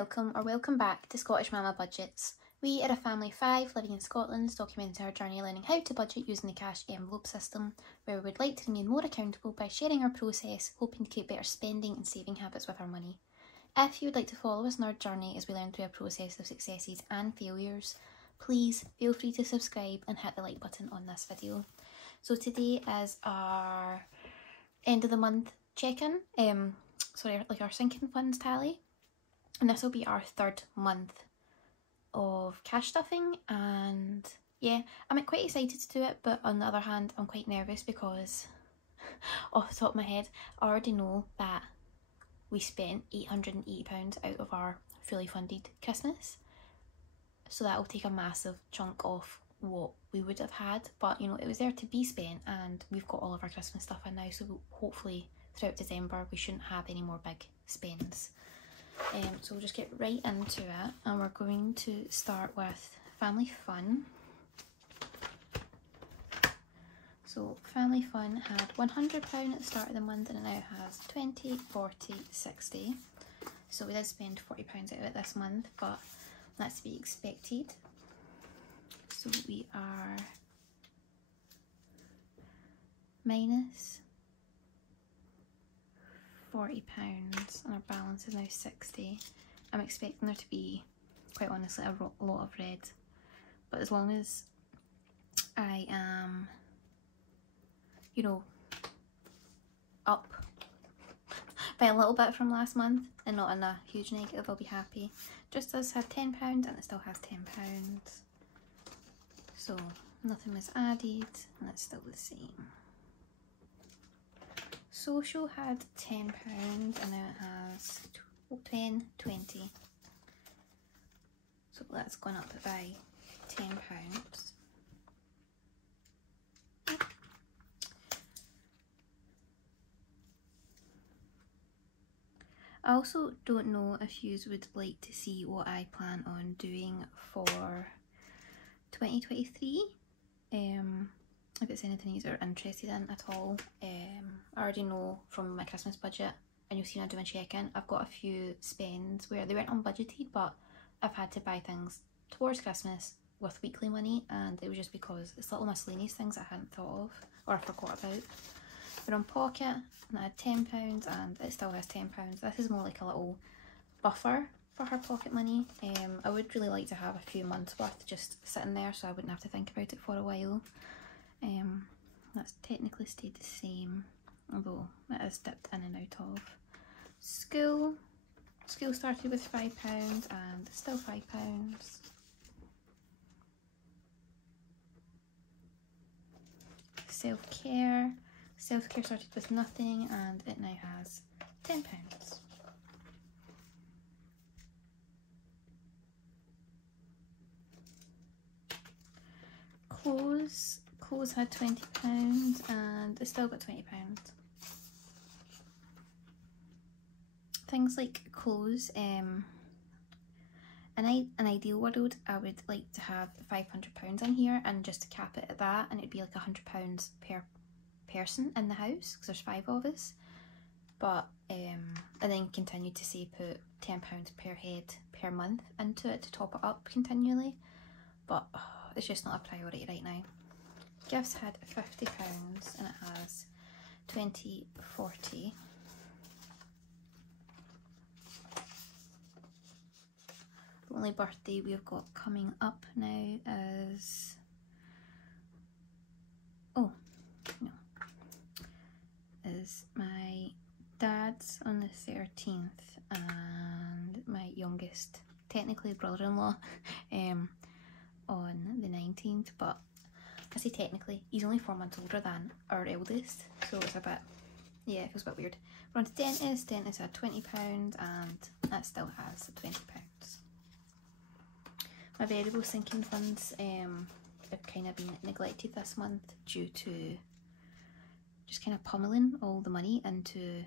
welcome or welcome back to Scottish.Mama.Budgets. We are a family of 5 living in Scotland, documenting our journey learning how to budget using the cash envelope system, where we would like to remain more accountable by sharing our process, hoping to create better spending and saving habits with our money. If you would like to follow us on our journey as we learn through a process of successes and failures, please feel free to subscribe and hit the like button on this video. So today is our end of the month check-in, our sinking funds tally, and this will be our 3rd month of cash stuffing, and yeah, I'm quite excited to do it, but on the other hand I'm quite nervous because off the top of my head I already know that we spent £880 out of our fully funded Christmas, so that will take a massive chunk off what we would have had, but you know, it was there to be spent and we've got all of our Christmas stuff in now, so hopefully throughout December we shouldn't have any more big spends. So we'll just get right into it, and we're going to start with family fun. So family fun had £100 at the start of the month, and it now has 20, 40, 60. So we did spend £40 out of it this month, but that's to be expected. So we are minus £40 and our balance is now 60. I'm expecting there to be, quite honestly, a lot of red, but as long as I am, you know, up by a little bit from last month and not in a huge negative, I'll be happy. Just as had £10 and it still has £10, so nothing was added and it's still the same. Social had £10 and now it has 10, 20. So that's gone up by £10. I also don't know if you would like to see what I plan on doing for 2023. If it's anything you are interested in at all. I already know from my Christmas budget, and you'll see when I do my check-in, I've got a few spends where they weren't unbudgeted, but I've had to buy things towards Christmas with weekly money, and it was just because it's little miscellaneous things I hadn't thought of or I forgot about. But on Pocket, and I had £10 and it still has £10. This is more like a little buffer for her pocket money. I would really like to have a few months worth just sitting there so I wouldn't have to think about it for a while. That's technically stayed the same, although it is dipped in and out of. School started with £5 and still £5. Self-care started with nothing and it now has £10. Clothes had £20 and it's still got £20. Things like clothes, in an ideal world I would like to have £500 in here and just to cap it at that, and it'd be like £100 per person in the house because there's 5 of us, but and then continue to say put £10 per head per month into it to top it up continually, but it's just not a priority right now. Gifts had £50 and it has 20, 40. The only birthday we've got coming up now is, is my dad's on the 13th and my youngest, technically brother-in-law, on the 19th, but I say technically, he's only 4 months older than our eldest, so it's a bit, yeah, it feels a bit weird. We're on to dentist had £20 and that still has £20. My variable sinking funds have kind of been neglected this month due to just kind of pummeling all the money into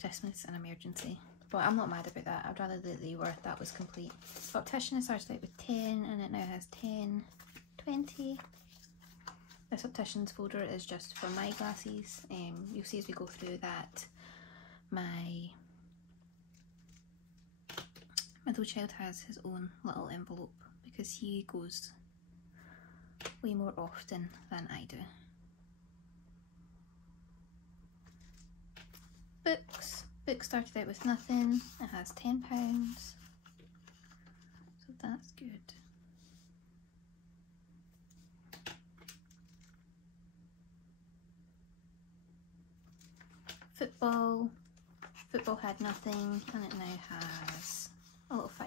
Christmas and emergency. But I'm not mad about that, I'd rather that they were, that was complete. Opticians started out with 10 and it now has 10, 20. This Opticians folder is just for my glasses. You'll see as we go through that my middle child has his own little envelope because he goes way more often than I do. Books. Books started out with nothing. It has £10, so that's good. Football. Football had nothing and it now has a little £5.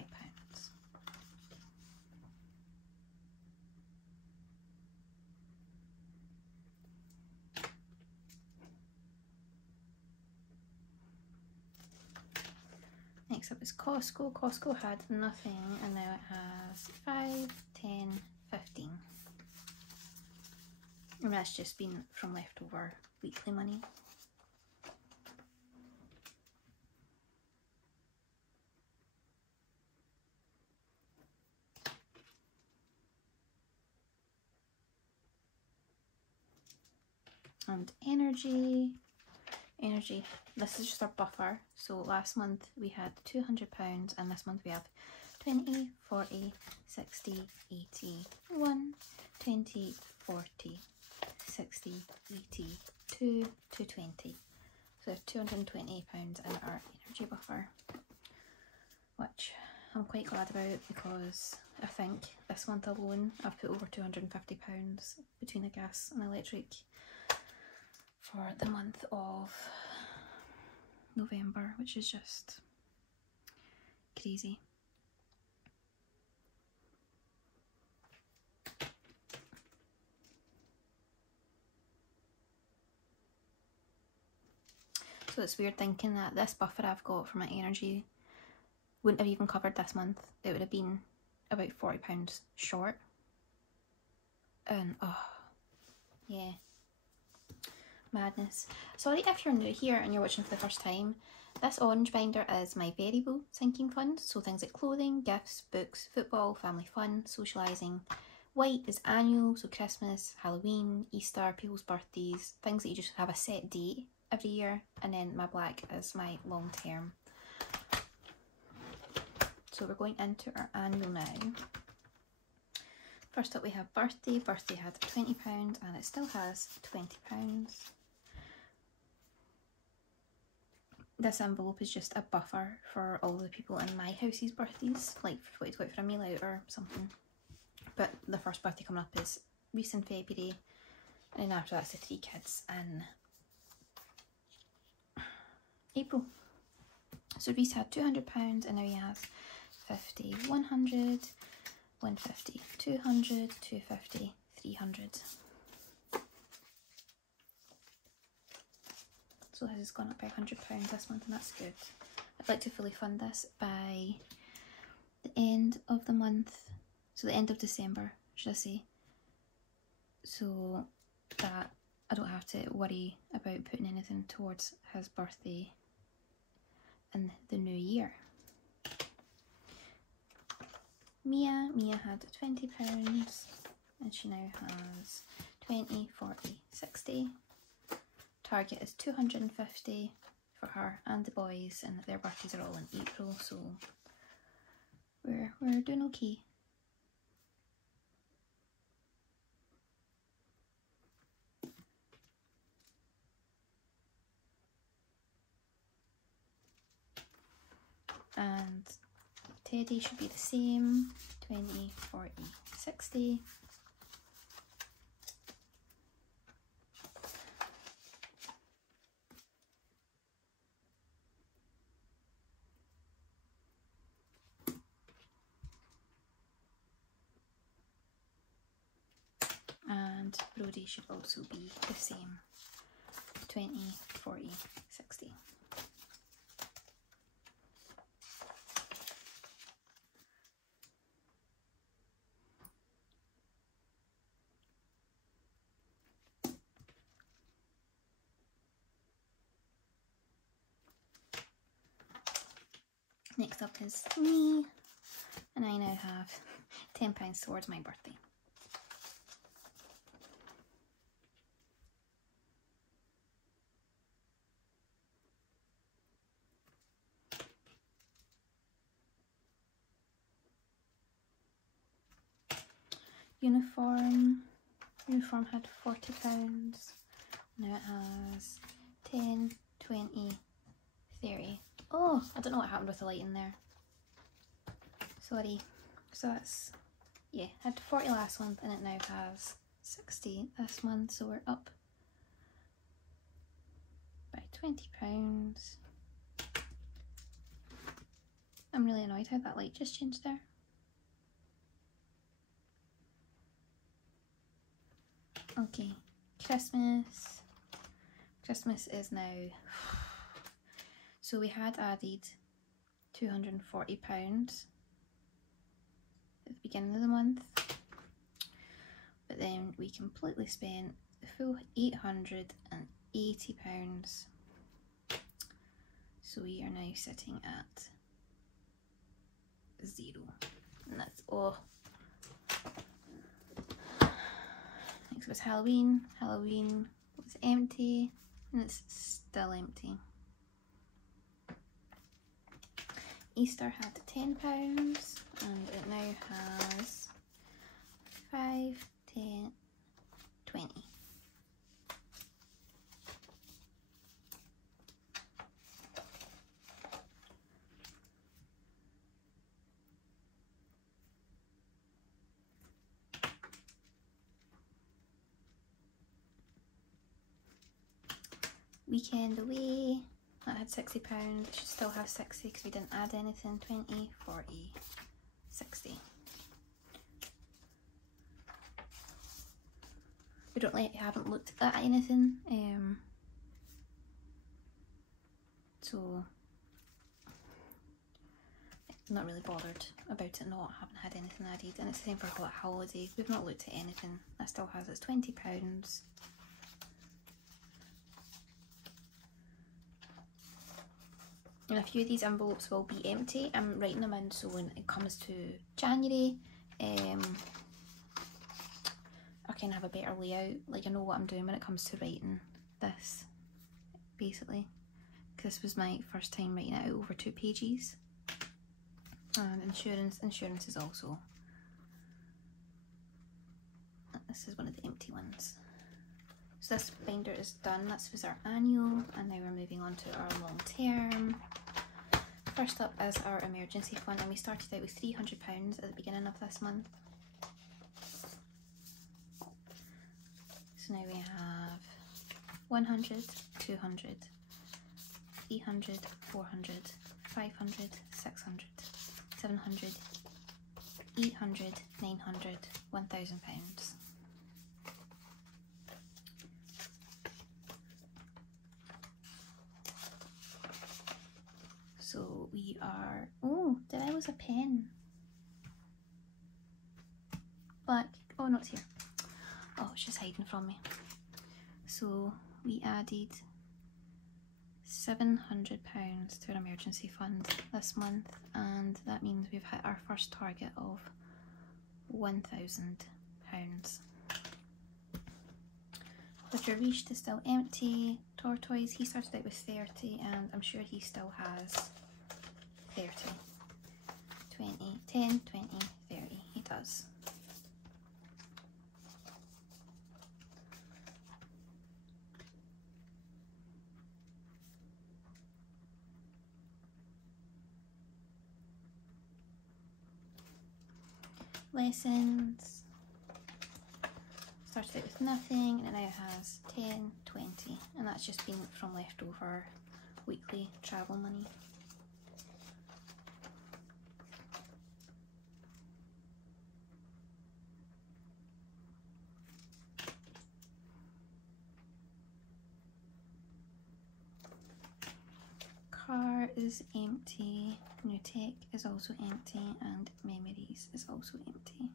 Next up is Costco. Costco had nothing and now it has 5, 10, 15. And that's just been from leftover weekly money. And energy, this is just our buffer. So last month we had £200 and this month we have 20, 40, 60, 80, 1, 20, 40, 60, 80, 2, 220. So £220 in our energy buffer, which I'm quite glad about because I think this month alone I've put over £250 between the gas and electric for the month of November, which is just crazy. So it's weird thinking that this buffer I've got for my energy wouldn't have even covered this month. It would have been about £40 short. And oh yeah, madness. Sorry if you're new here and you're watching for the first time. This orange binder is my variable sinking fund, so things like clothing, gifts, books, football, family fun, socialising. White is annual, so Christmas, Halloween, Easter, people's birthdays, things that you just have a set date every year. And then my black is my long term. So we're going into our annual now. First up we have birthday. Birthday had £20 and it still has £20. This envelope is just a buffer for all the people in my house's birthdays, like what to go out for a meal out or something. But the first birthday coming up is Reese in February, and then after that's the 3 kids in April. So Reese had £200 and now he has 50, 100, 150, 200, 250, 300. So this has gone up by £100 this month and that's good. I'd like to fully fund this by the end of the month, so the end of December, should I say, so that I don't have to worry about putting anything towards his birthday in the new year. Mia had £20 and she now has 20, 40, 60. Target is 250 for her and the boys, and their birthdays are all in April, so we're doing okay. And Teddy should be the same, 20, 40, 60. And Brody should also be the same, 20, 40, 60. Next up is me, and I now have £10 towards my birthday. Uniform had £40. Now it has 10, 20, 30. Oh, I don't know what happened with the lighting there. Sorry. So that's, yeah, had 40 last month and it now has 60 this month, so we're up by £20. I'm really annoyed how that light just changed there. Okay, Christmas. Christmas is now, so we had added £240 at the beginning of the month, but then we completely spent the full £880, so we are now sitting at zero, and that's all. Next was Halloween. Halloween was empty, and it's still empty. Easter had £10 and it now has 5, 10, 20. Weekend away, that had £60, it should still have 60 because we didn't add anything. 20, 40, 60. We haven't looked at anything, so I'm not really bothered about it not having had anything added, and it's the same for Hot Holiday. We've not looked at anything. That still has its £20. And a few of these envelopes will be empty. I'm writing them in so when it comes to January, I kind of have a better layout. Like, I know what I'm doing when it comes to writing this, basically. Because this was my first time writing it out over 2 pages. And insurance is also. This is one of the empty ones. So this binder is done. This was our annual, and now we're moving on to our long term. First up is our emergency fund, and we started out with £300 at the beginning of this month. So now we have 100, 200, 300, 400, 500, 600, 700, 800, 900, £1,000. So we are, oh, did I lose a pen? Black, oh no, it's here. Oh, it's just hiding from me. So we added £700 to our emergency fund this month, and that means we've hit our first target of £1,000. Butcher Reached is still empty. Tortoise, he started out with 30 and I'm sure he still has 30. 20, 10, 20, 30, he does. Lessons, started out with nothing and it now has 10, 20, and that's just been from leftover weekly travel money. Car is empty, New Tech is also empty, and Memories is also empty.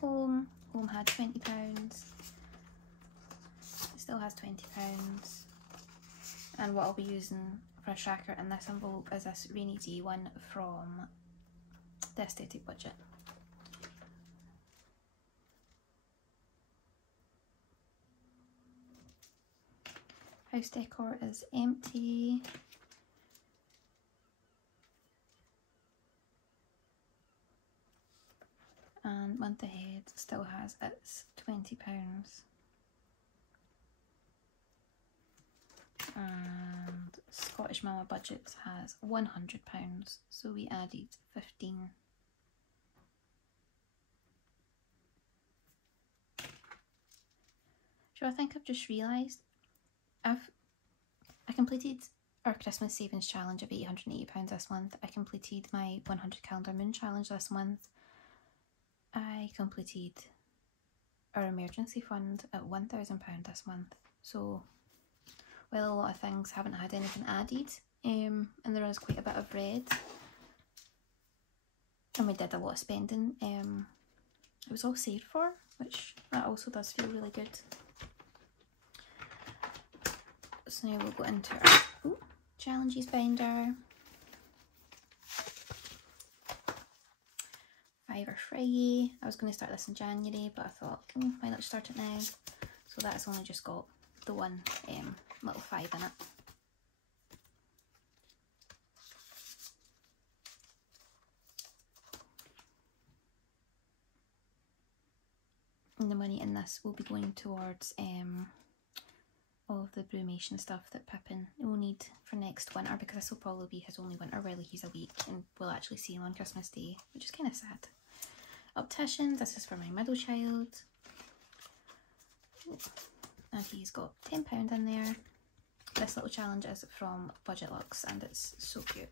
Home had £20, it still has £20, and what I'll be using for a tracker in this envelope is this rainy day one from the Aesthetic Budget. House decor is empty. month ahead still has its £20. And Scottish.Mama.Budgets has £100, so we added 15. So I think I've just realised I completed our Christmas savings challenge of £880 this month. I completed my 100 calendar moon challenge this month. I completed our emergency fund at £1,000 this month. So while a lot of things haven't had anything added, and there is quite a bit of red, and we did a lot of spending, it was all saved for, which that also does feel really good. So now we'll go into our challenges binder. Fiver Friday. I was going to start this in January, but I thought, why not start it now? So that's only just got the one little 5 in it. And the money in this will be going towards all of the brumation stuff that Pippin will need for next winter, because this will probably be his only winter while he's awake, and we'll actually see him on Christmas Day, which is kind of sad. Opticians, this is for my middle child. And he's got £10 in there. This little challenge is from Budget Lux and it's so cute.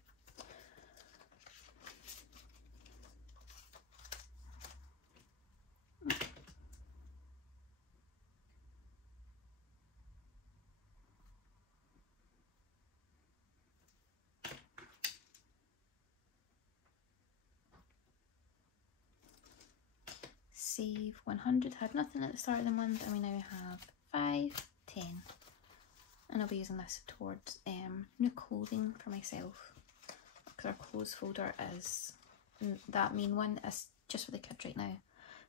Save 100, had nothing at the start of the month, and we now have 5, 10. And I'll be using this towards new clothing for myself, because our clothes folder is, that main one is just for the kids right now,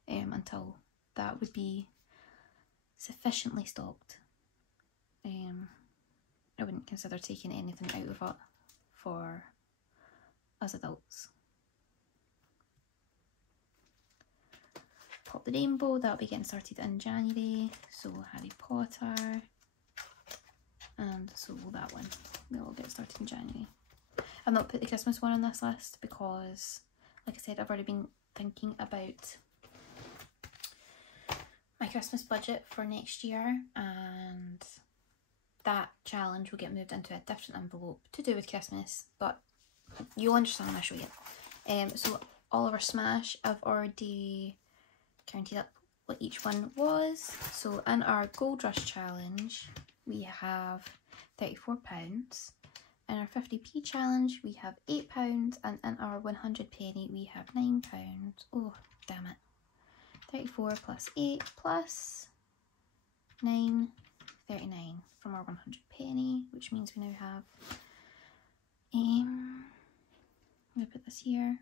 until that would be sufficiently stocked. I wouldn't consider taking anything out of it for us adults. Pop the Rainbow, that'll be getting started in January, so Harry Potter, and so will that one, they'll get started in January. I've not put the Christmas one on this list because, like I said, I've already been thinking about my Christmas budget for next year, and that challenge will get moved into a different envelope to do with Christmas, but you'll understand when I show you. So all of our Smash, I've already counted up what each one was. So in our Gold Rush challenge we have £34. In our 50p challenge we have £8, and in our 100 penny we have £9. Oh damn it. 34 plus 8 plus 9, 39 from our 100 penny, which means we now have I'm gonna put this here,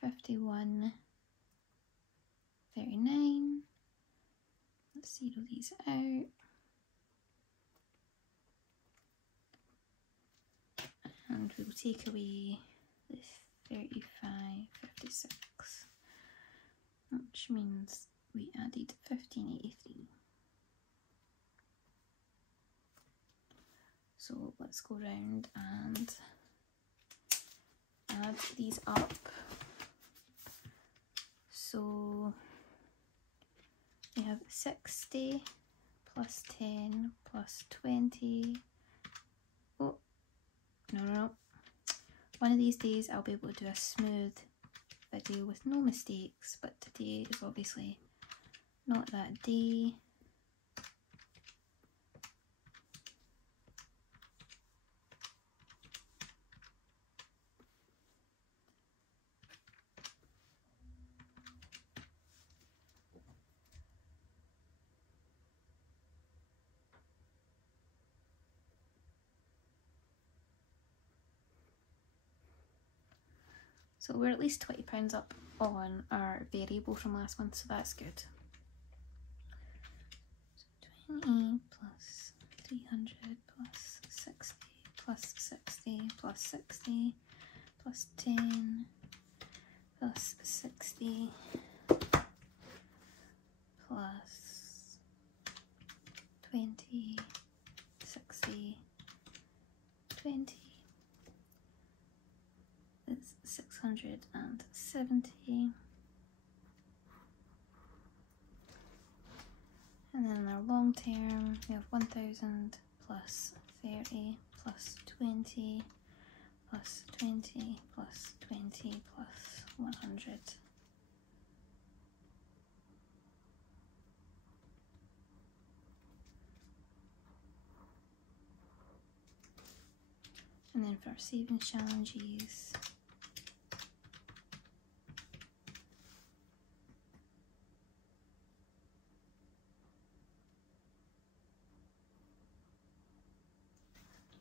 51, 39. Let's zero these out. And we will take away the 35, 56, which means we added 1583. So let's go around and add these up. So we have 60 plus 10 plus 20. Oh, no. One of these days I'll be able to do a smooth video with no mistakes, but today is obviously not that day. So we're at least £20 up on our variable from last month, so that's good. So 20 plus 300 plus 60 plus 60 plus 60 plus 10, plus 60 plus 20, 60, 20 is 670. And then our long term, we have 1000 plus 30 plus 20 plus 20 plus 20 plus 100. And then for our savings challenges,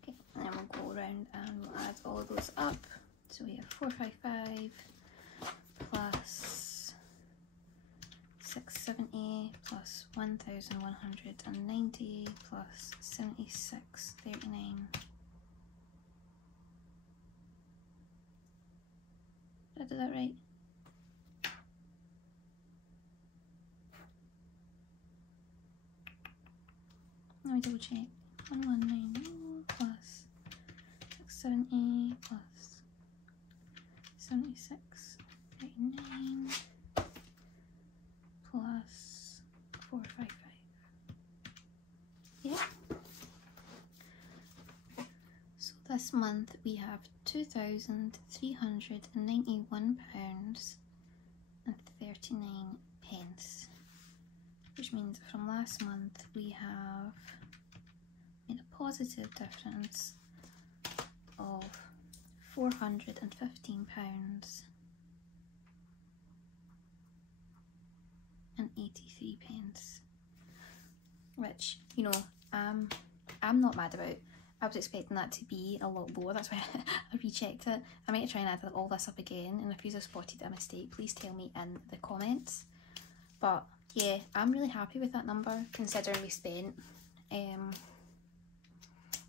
okay, and then we'll go around and we'll add all of those up. So we have 455 plus 670 plus 1190 plus 7639. Did I do that right? Let me double check. 1190 plus 670 plus 7639 plus 455. Yeah. So this month we have £2,391.39, which means from last month we have made a positive difference of £415 and 83 pence, which, you know, I'm not mad about. I was expecting that to be a lot lower, that's why I rechecked it. I might try and add all this up again, and if you have spotted a mistake, please tell me in the comments. But yeah, I'm really happy with that number, considering we spent, you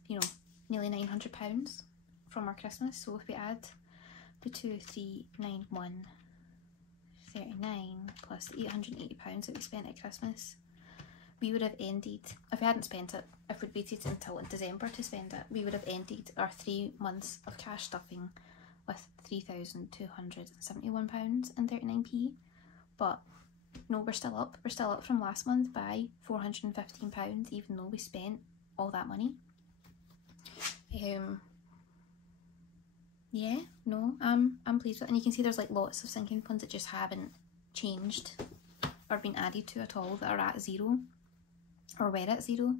know, nearly £900 from our Christmas. So if we add the 2,391.39 plus the £880 that we spent at Christmas, we would have ended, if we hadn't spent it, if we'd waited until December to spend it, we would have ended our 3 months of cash stuffing with £3,271.39. But no, we're still up. We're still up from last month by £415, even though we spent all that money. Yeah, no, I'm pleased with it. And you can see there's like lots of sinking funds that just haven't changed or been added to at all, that are at zero or were at zero.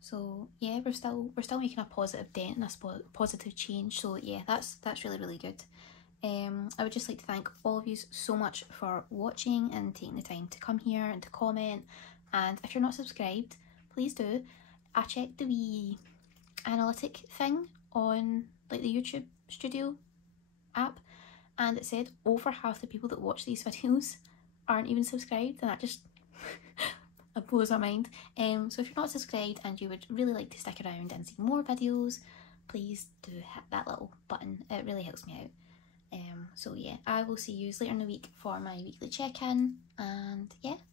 So yeah, we're still making a positive dent and a positive change. So yeah, that's really, really good. I would just like to thank all of you so much for watching and taking the time to come here and to comment. And if you're not subscribed, please do. I checked the wee analytic thing on like the YouTube Studio app, and it said over half the people that watch these videos aren't even subscribed, and that just it blows my mind. So if you're not subscribed and you would really like to stick around and see more videos, please do hit that little button. It really helps me out. So yeah, I will see you later in the week for my weekly check-in, and yeah, thanks.